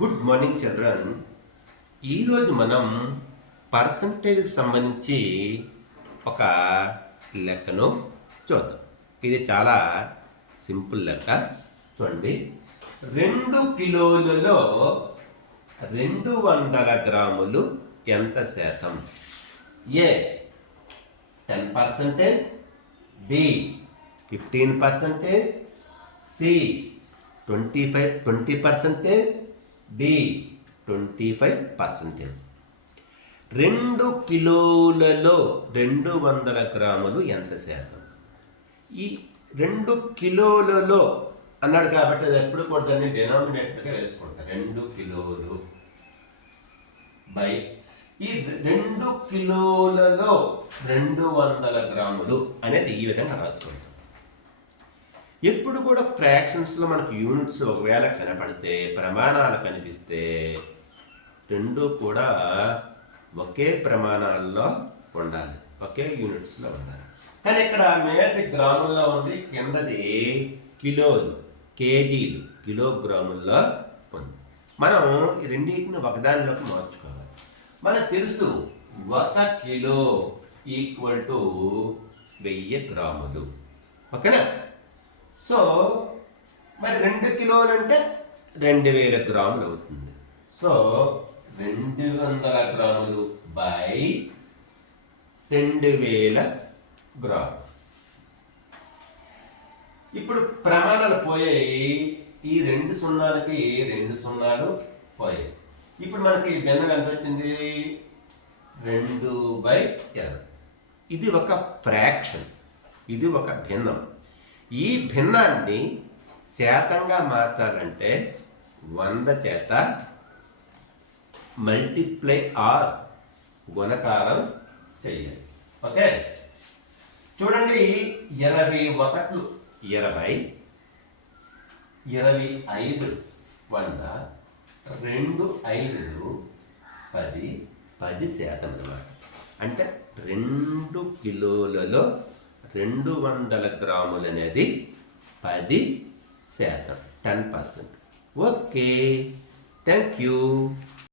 Good morning children. ఈరోజు మనం పర్సంటేజ్కి సంబంధించి ఒక లెక్కను చూద్దాం. ఇది చాలా సింపుల్ లెక్క. చూడండి, 2 కిలోలలో 200 గ్రాములు ఎంత శాతం? ఏ 10%, బి 15%, సి 20%, డి 25%. 2 కిలోలలో 200 గ్రాములు ఎంత శాతం? ఈ 2 కిలోలలో అన్నాడు కాబట్టి అది ఎప్పుడు కూడా దాన్ని డినామినేటర్గా వేసుకుంటారు. 2 కిలోలు బై ఈ 2 కిలోలలో 200 గ్రాములు అనేది ఈ విధంగా రాసుకుంటాం. ఎప్పుడు కూడా ఫ్రాక్షన్స్లో మనకు యూనిట్స్ ఒకవేళ కనపడితే, ప్రమాణాలు కనిపిస్తే రెండు కూడా ఒకే ప్రమాణాల్లో ఉండాలి, ఒకే యూనిట్స్లో ఉండాలి. కానీ ఇక్కడ మీదటి గ్రాముల్లో ఉంది, కిందది కిలోలు, కేజీలు, కిలోగ్రాముల్లో ఉంది. మనం ఈ రెండింటిని ఒకదానిలోకి మార్చుకోవాలి. మనకు తెలుసు 1 కిలో ఈక్వల్ టు 1000 గ్రాములు. ఓకేనా? సో మరి 2 కిలోలు అంటే 2000 గ్రాములు అవుతుంది. సో 200 గ్రాములు బై 2000 గ్రాములు. ఇప్పుడు ప్రమాణాలు పోయాయి, ఈ 2 సున్నాలకి 2 సున్నాలు పోయాయి. ఇప్పుడు మనకి భిన్నం ఎంత వచ్చింది? 2/20. ఇది ఒక ఫ్రాక్షన్, ఇది ఒక భిన్నం. ఈ భిన్నాన్ని శాతంగా మార్చాలంటే 100 చేత మల్టిప్లై ఆర్ గుణకారం చెయ్యాలి. ఓకే, చూడండి, 21 20, 25 100, 2 5 10, 10% అన్నమాట. అంటే 2 కిలోలలో 200 గ్రాములు అనేది 10%, 10%. Okay, thank you.